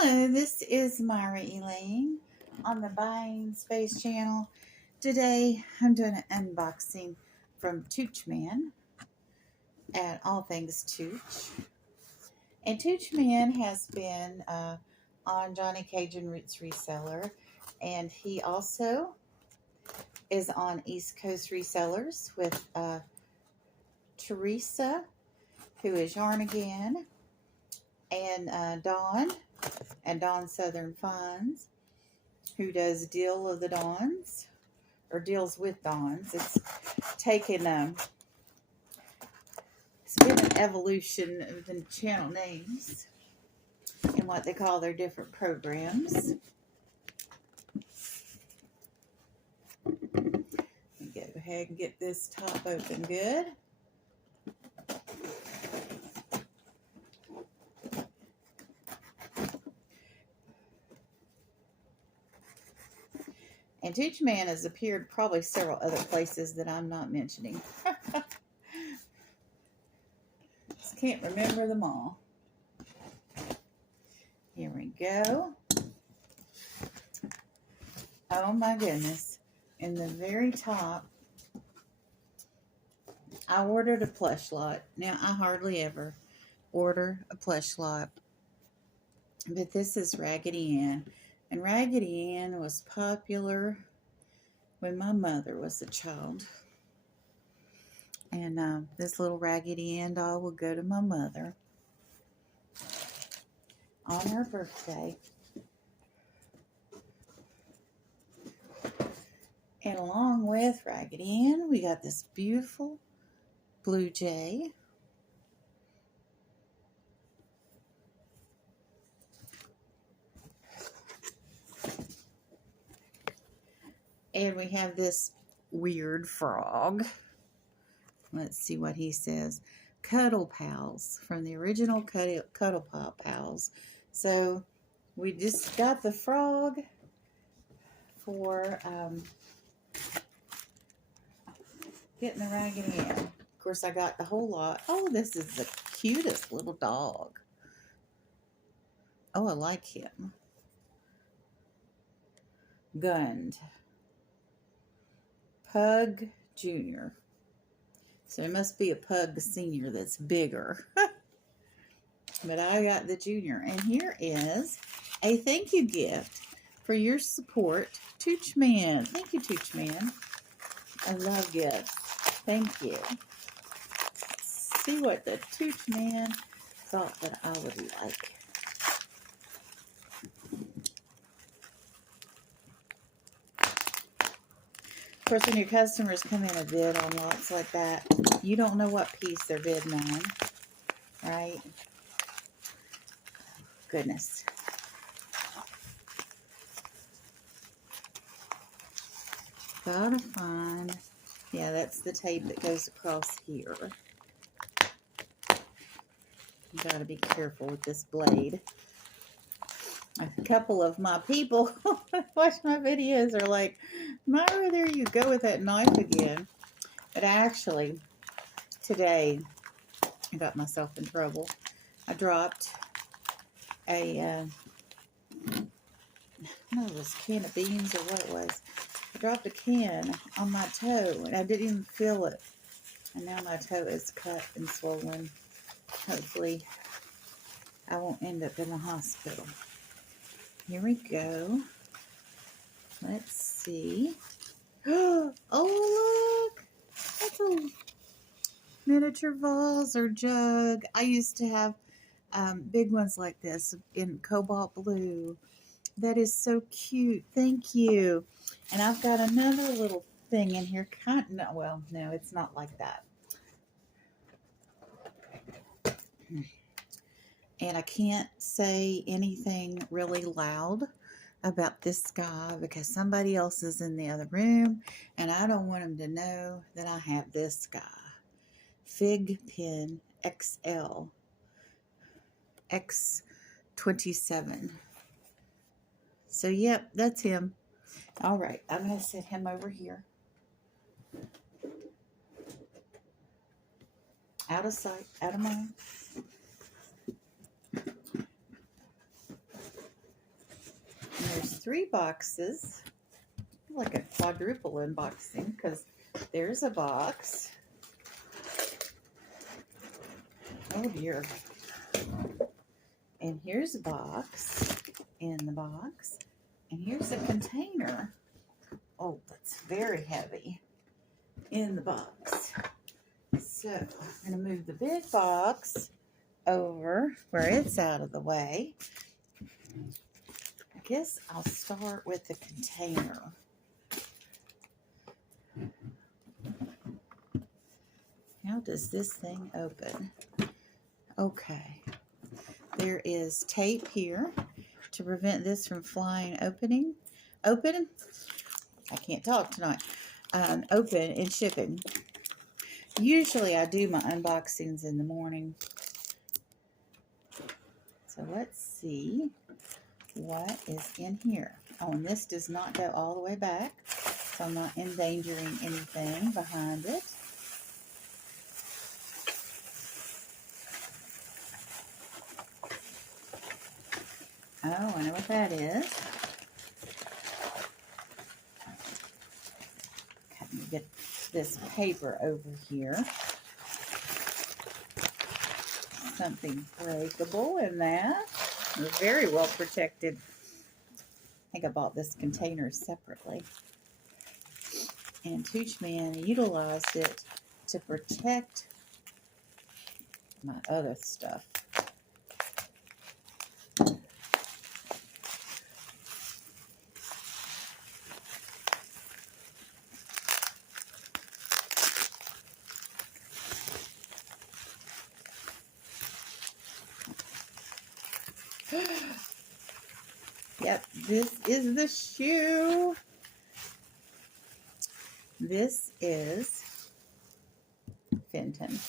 Hello, this is Myra Elaine on the Buying Space channel. Today I'm doing an unboxing from Toochman at All Things Tooch. And Toochman has been on Johnny Cajun Roots Reseller, and he also is on East Coast Resellers with Teresa, who is Yarn Again, and Dawn and Dawn Southern Finds, who does Deal of the Dawns, or Deals with Dawns. It's taken, it's been an evolution of the channel names and what they call their different programs. Go ahead and get this top open good. And Toochman has appeared probably several other places that I'm not mentioning. Just can't remember them all. Here we go. Oh my goodness. In the very top, I ordered a plush lot. Now, I hardly ever order a plush lot, but this is Raggedy Ann. And Raggedy Ann was popular when my mother was a child. And this little Raggedy Ann doll would go to my mother on her birthday. And along with Raggedy Ann, we got this beautiful blue jay. And we have this weird frog. Let's see what he says. Cuddle Pals, from the original Cuddle Pals. So we just got the frog for getting the Raggedy Ann. Of course, I got the whole lot. Oh, this is the cutest little dog. Oh, I like him. Gund. Pug Junior. So it must be a Pug Senior that's bigger. But I got the Junior. And here is a thank you gift for your support, Toochman. Thank you, Toochman. I love gifts. Thank you. Let's see what the Toochman thought that I would like. Of course, when your customers come in a bid on lots like that, you don't know what piece they're bidding on, right? Goodness. Gotta find, yeah, that's the tape that goes across here. You gotta be careful with this blade. A couple of my people who watch my videos are like, Myra, there you go with that knife again. But actually, today, I got myself in trouble. I dropped a, I don't know if it was a can of beans or what it was. I dropped a can on my toe, and I didn't even feel it. And now my toe is cut and swollen. Hopefully, I won't end up in the hospital. Here we go. Let's see. Oh, look! That's a miniature vase or jug. I used to have big ones like this in cobalt blue. That is so cute. Thank you. And I've got another little thing in here. Well, no, it's not like that. And I can't say anything really loud about this guy because somebody else is in the other room and I don't want them to know that I have this guy. Fig Pen XL X27. So, yep, that's him. All right, I'm going to set him over here. Out of sight, out of mind. 3 boxes, like a quadruple unboxing, because there's a box. Oh dear. And here's a box in the box. And here's a container. Oh, that's very heavy in the box. So I'm going to move the big box over where it's out of the way. I guess I'll start with the container. How does this thing open? Okay. There is tape here to prevent this from flying open. I can't talk tonight. Open and shipping. Usually I do my unboxings in the morning. So let's see what is in here. Oh, and this does not go all the way back, so I'm not endangering anything behind it. Oh, I know what that is. Okay, let me get this paper over here. Something breakable in that. It's very well protected. I think I bought this container separately. And Toochman utilized it to protect my other stuff. Yep, this is the shoe. This is Fenton.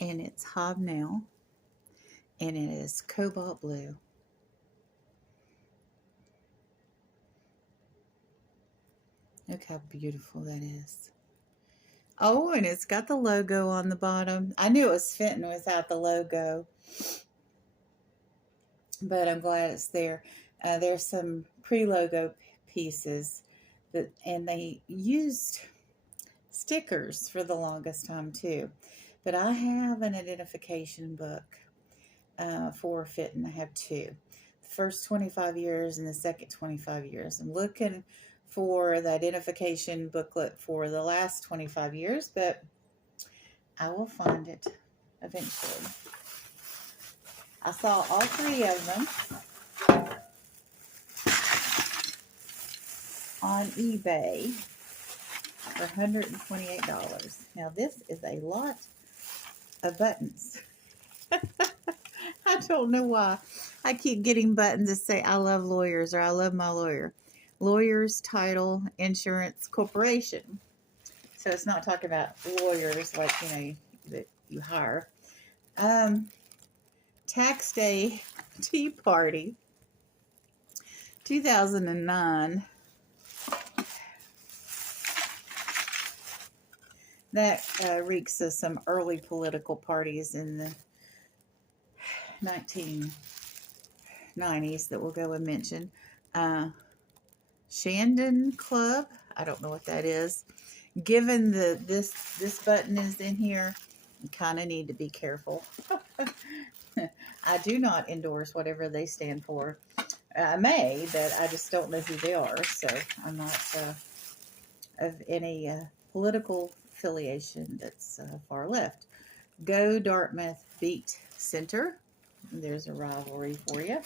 And it's hobnail. And it is cobalt blue. Look how beautiful that is. Oh, and it's got the logo on the bottom. I knew it was Fenton without the logo, but I'm glad it's there. There's some pre-logo pieces, and they used stickers for the longest time too. But I have an identification book for Fenton. I have 2. The first 25 years and the second 25 years. I'm looking for the identification booklet for the last 25 years, but I will find it eventually. I saw all 3 of them on eBay for $128. Now this is a lot of buttons. I don't know why. I keep getting buttons that say I love lawyers or I love my lawyer. Lawyers, title, insurance, corporation. So it's not talking about lawyers like, that you hire. Tax Day Tea Party, 2009. That reeks of some early political parties in the 1990s that we'll go and mention. Shandon Club, I don't know what that is. Given this button is in here, you kind of need to be careful. I do not endorse whatever they stand for. I may, but I just don't know who they are, so I'm not of any political affiliation that's far left. Go Dartmouth Beat Center. There's a rivalry for you.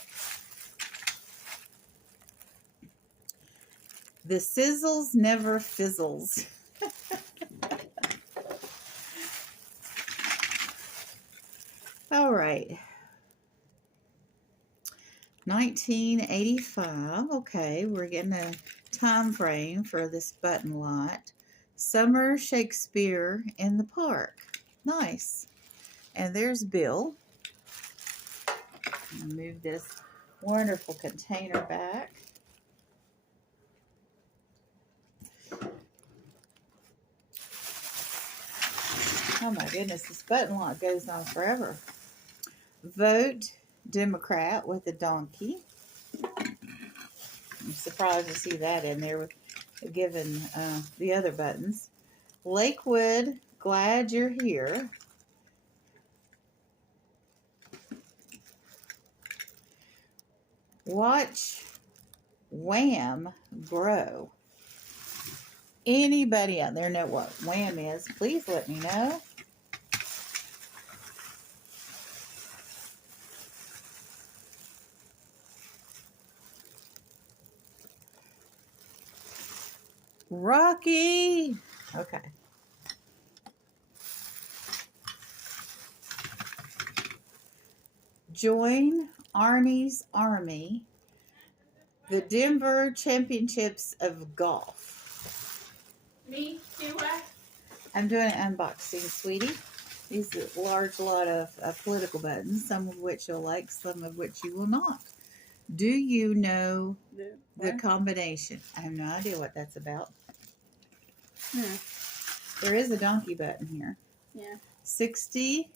The Sizzles Never Fizzles. All right. 1985. Okay, we're getting a time frame for this button lot. Summer Shakespeare in the Park. Nice. And there's Bill. I'll move this wonderful container back. Oh my goodness, this button lot goes on forever. Vote Democrat with a donkey. I'm surprised to see that in there, given the other buttons. Lakewood, glad you're here. Watch Wham grow. Anybody out there know what Wham is? Please let me know. Rocky. Okay. Join Arnie's Army. The Denver Championships of Golf. Me, do what? I'm doing an unboxing, sweetie. These are a large lot of political buttons, some of which you'll like, some of which you will not. Do you know the combination? I have no idea what that's about. There is a donkey button here. Yeah. 60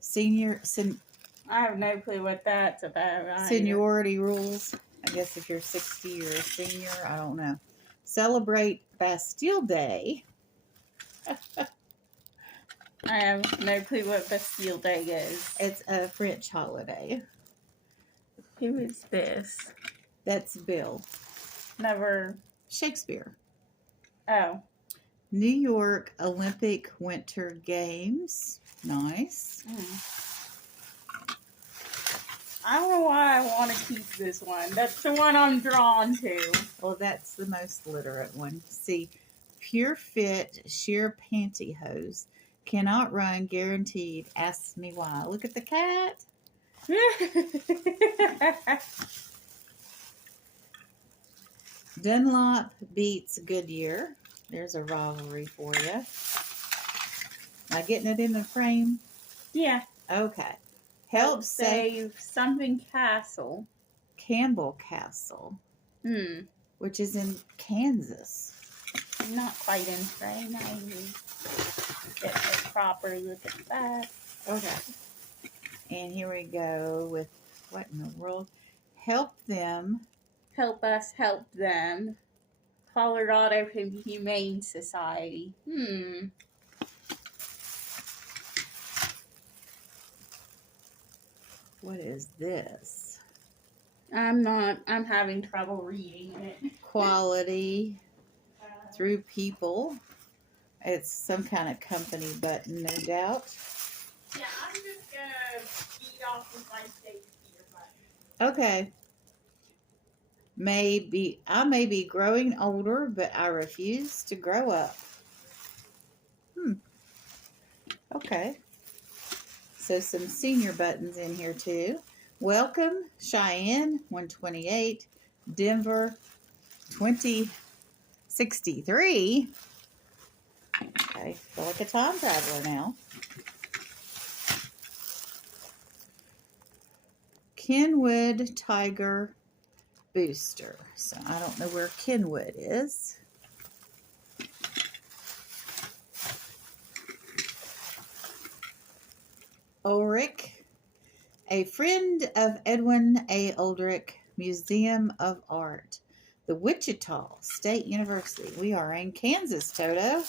senior. I have no clue what that's about. Seniority rules. I guess if you're 60, you're a senior. I don't know. Celebrate Bastille Day. I have no clue what Bastille Day is. It's a French holiday. Who is this? That's Bill. Never. Shakespeare. Oh. New York Olympic Winter Games. Nice. I don't know why I want to keep this one. That's the one I'm drawn to. Well, that's the most literate one. See, Pure Fit sheer pantyhose. Cannot run, guaranteed. Ask me why. Look at the cat. Dunlop beats Goodyear. There's a rivalry for you. Am I getting it in the frame? Yeah. Okay. Help save something castle. Campbell Castle. Which is in Kansas. I'm not quite in frame. I need to get a proper look at that. Okay. And here we go with what in the world? Help them. Help us help them. Colorado Humane Society. What is this? I'm having trouble reading it. Quality through people. It's some kind of company button, no doubt. Yeah, I'm just going to beat off with my Shakespeare button. Okay. I may be growing older, but I refuse to grow up. Okay. So some senior buttons in here too. Welcome, Cheyenne, 128. Denver, 2063. Okay, feel like a time traveler now. Kenwood Tiger Booster. So I don't know where Kenwood is. Ulrich, a friend of Edwin A. Aldrich, Museum of Art, the Wichita State University. We are in Kansas, Toto.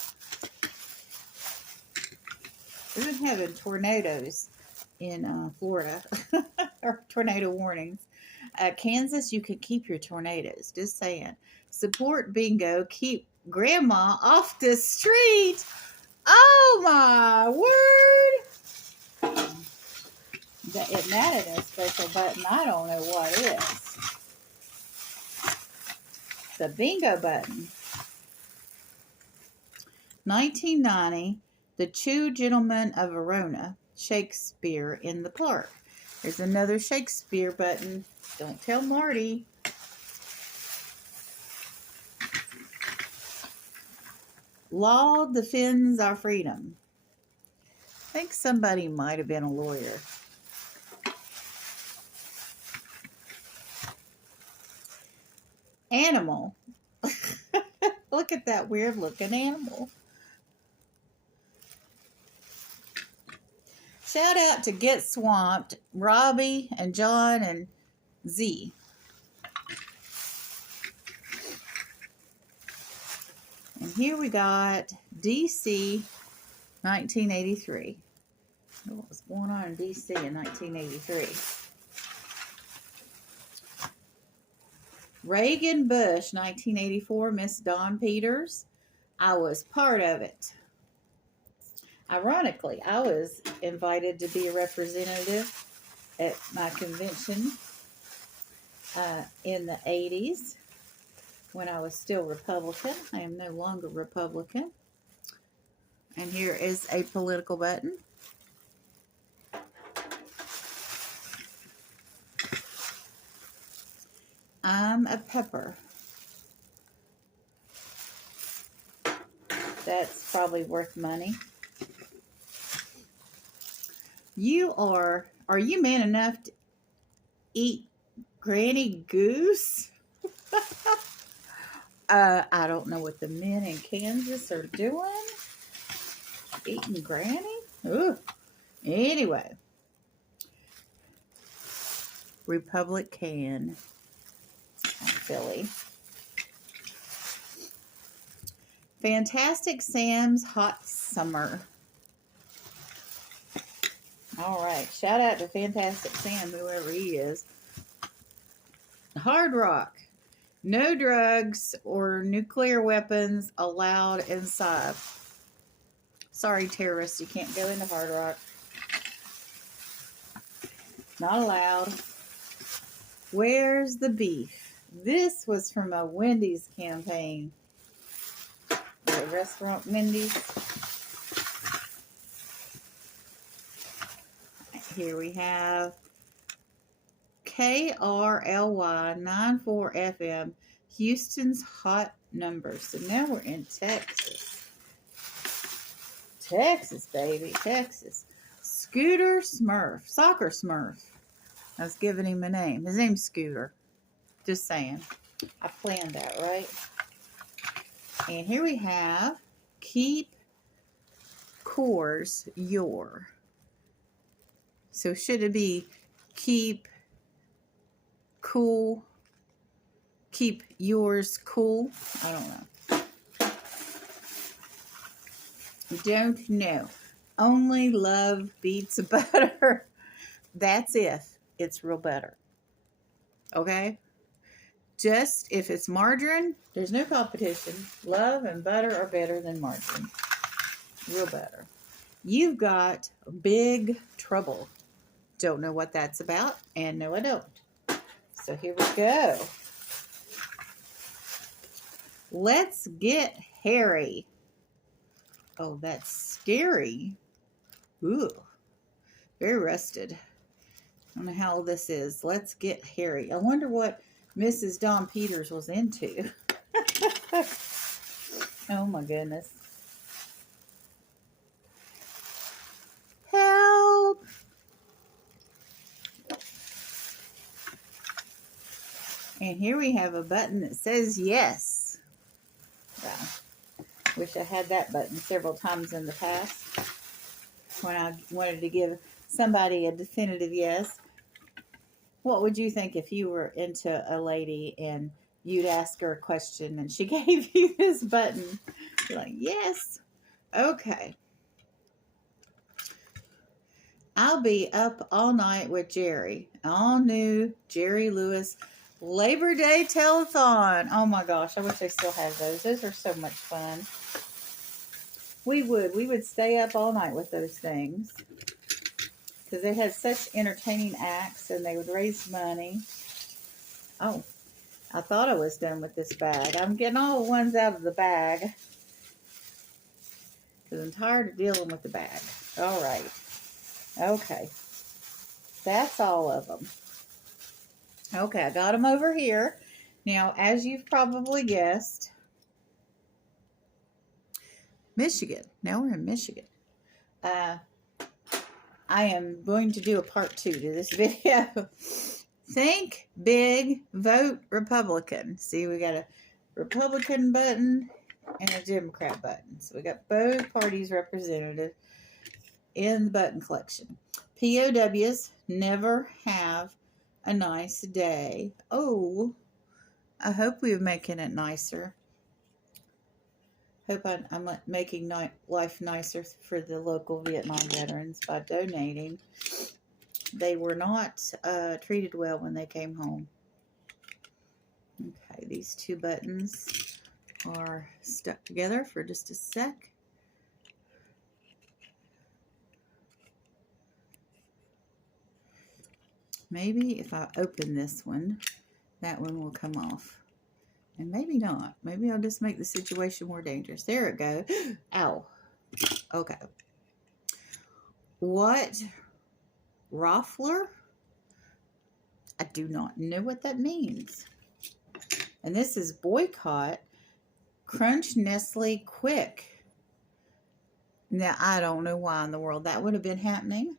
We've been having tornadoes in Florida, or tornado warnings. Kansas, you can keep your tornadoes. Just saying. Support bingo. Keep grandma off the street. Oh my word! Isn't that a special button? I don't know what it is. It's a bingo button. 1990, The Two Gentlemen of Verona, Shakespeare in the Park. There's another Shakespeare button. Don't tell Marty. Law defends our freedom. I think somebody might have been a lawyer. Animal. Look at that weird looking animal. Shout out to Get Swamped, Robbie and John and Z. And here we got DC 1983. What was going on in DC in 1983? Reagan Bush 1984, Miss Dawn Peters. I was part of it. Ironically, I was invited to be a representative at my convention in the 80s when I was still Republican. I am no longer Republican. And here is a political button. I'm a pepper. That's probably worth money. Are you man enough to eat Granny Goose? I don't know what the men in Kansas are doing. Eating Granny? Ooh. Anyway. Republican. Philly. Fantastic Sam's Hot Summer. All right. Shout out to Fantastic Sam, whoever he is. Hard Rock. No drugs or nuclear weapons allowed inside. Sorry, terrorists. You can't go into Hard Rock. Not allowed. Where's the beef? This was from a Wendy's campaign. The restaurant Wendy's. Here we have KRLY 94 FM, Houston's Hot Numbers. So now we're in Texas. Texas, baby, Texas. Scooter Smurf, Soccer Smurf. I was giving him a name. His name's Scooter. Just saying. I planned that, right? And here we have Keep Coors Your. So should it be keep cool? Keep yours cool? I don't know. Don't know. Only love beats butter. That's if it's real butter. Okay? Just if it's margarine, there's no competition. Love and butter are better than margarine. Real butter. You've got Big Trouble. Don't know what that's about, and no, I don't. So here we go. Let's Get Hairy. Oh, that's scary. Ooh, very rusted. I don't know how old this is. Let's Get Hairy. I wonder what Mrs. Dawn Peters was into. Oh my goodness. Help! And here we have a button that says yes. Wow. Wish I had that button several times in the past when I wanted to give somebody a definitive yes. What would you think if you were into a lady and you'd ask her a question and she gave you this button? You're like, yes. Okay. I'll be up all night with Jerry. All new Jerry Lewis Labor Day Telethon. Oh my gosh, I wish they still had those. Those are so much fun. We would stay up all night with those things because they had such entertaining acts and they would raise money. Oh, I thought I was done with this bag. I'm getting all the ones out of the bag because I'm tired of dealing with the bag. All right. Okay. That's all of them. Okay, I got them over here. Now, as you've probably guessed, Michigan. Now we're in Michigan. I am going to do a part 2 to this video. Think big, vote Republican. See, we got a Republican button and a Democrat button. So we got both parties represented in the button collection. POWs never have a nice day. Oh, I hope we're making it nicer. Hope I'm making life nicer for the local Vietnam veterans by donating. They were not treated well when they came home. Okay, these two buttons are stuck together for just a sec. Maybe if I open this one, that one will come off. And maybe not. Maybe I'll just make the situation more dangerous. There it goes. Ow. Okay. What? Roffler? I do not know what that means. And this is boycott. Crunch Nestle Quick. Now, I don't know why in the world that would have been happening.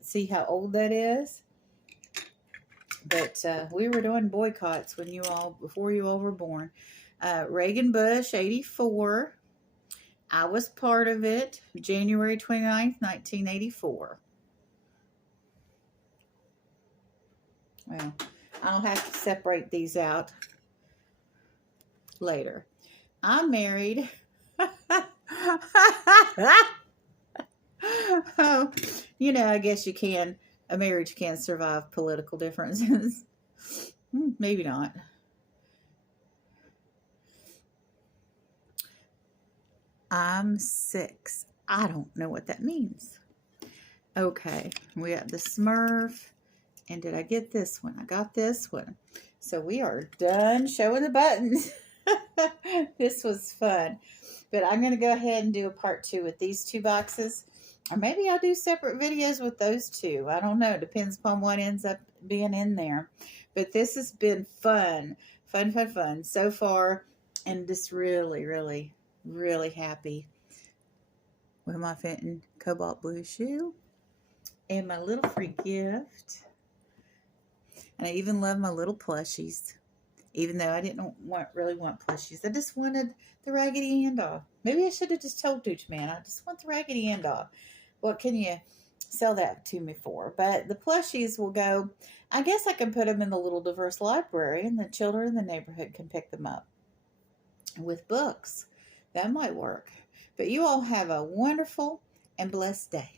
See how old that is? But we were doing boycotts before you all were born. Reagan Bush, 84. I was part of it. January 29th, 1984. Well, I'll have to separate these out later. I'm married. Oh, you know, I guess a marriage can survive political differences. Maybe not. I'm 6. I don't know what that means. Okay, we got the Smurf. And did I get this one? I got this one. So we are done showing the buttons. This was fun. But I'm going to go ahead and do a part 2 with these 2 boxes. Or maybe I'll do separate videos with those 2. I don't know. Depends upon what ends up being in there. But this has been fun. Fun so far. And just really, really, really happy with my Fenton Cobalt Blue shoe. And my little free gift. And I even love my little plushies. Even though I didn't really want plushies. I just wanted the Raggedy End off. Maybe I should have just told Toochman, I just want the Raggedy End off. What can you sell that to me for? But the plushies will go, I guess I can put them in the little diverse library and the children in the neighborhood can pick them up with books. That might work. But you all have a wonderful and blessed day.